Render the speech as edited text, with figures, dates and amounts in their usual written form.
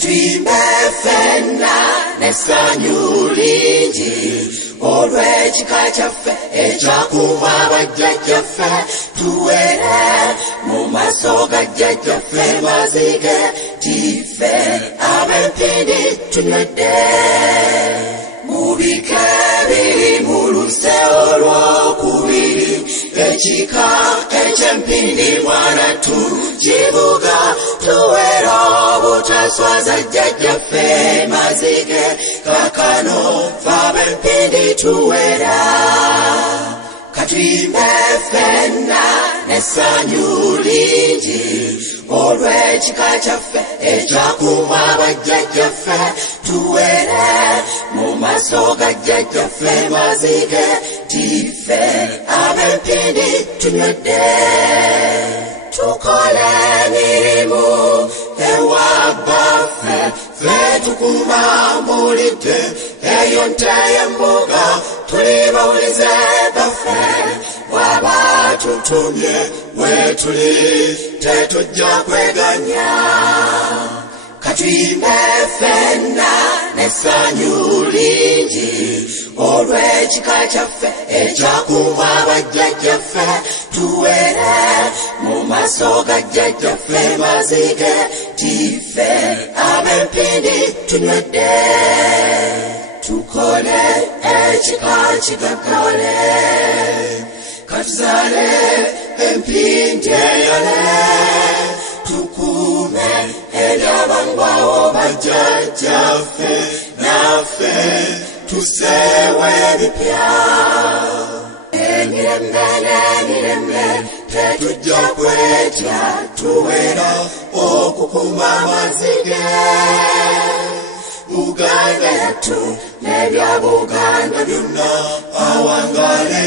katuyimbe ffenna n'essanyu lingi olw'ekika kyaffe ekyakuuma bajjajjaffe tuwere mu maaso ga jjajjaffe mazige tiffe ab'empindi tunywedde mu bika ebiri mu luse olw'okubiri ekika eky'empindi mwana tukivuga tuwera obutaswaza jjajjaffe mazige kakano ffe ab'empindi tuwera katuyimbe ffenna n'essanyu lingi olw'ekika kyaffe ekyakuuma bajjajjaffe tuwere mu maaso ga jjajjaffe mazige tiffe ab'empindi tunywedde tukole emirimu ewa baffe ffe tukuuma mbulidde eyo nte y'embuga tuli bawulize baffe bw'aba tutumye wetuli tetujja kweganya katuyimbe ffenna n'essanyu lingi olw'ekika kyaffe ekyakuuma bajjajjaffe tuwere mu maaso ga jjajjaffe mazige tiffe ab'empindi tunywedde tukole ekika kigaggawale katuzaale empindi eyale tukuume eryabangwawo bajjajjaffe naffe tuseewe ebipya emirembe n'emirembe tetujja kwetya tuwera okukuuma amazige Buganda yattu n'ebya Buganda byonna awangale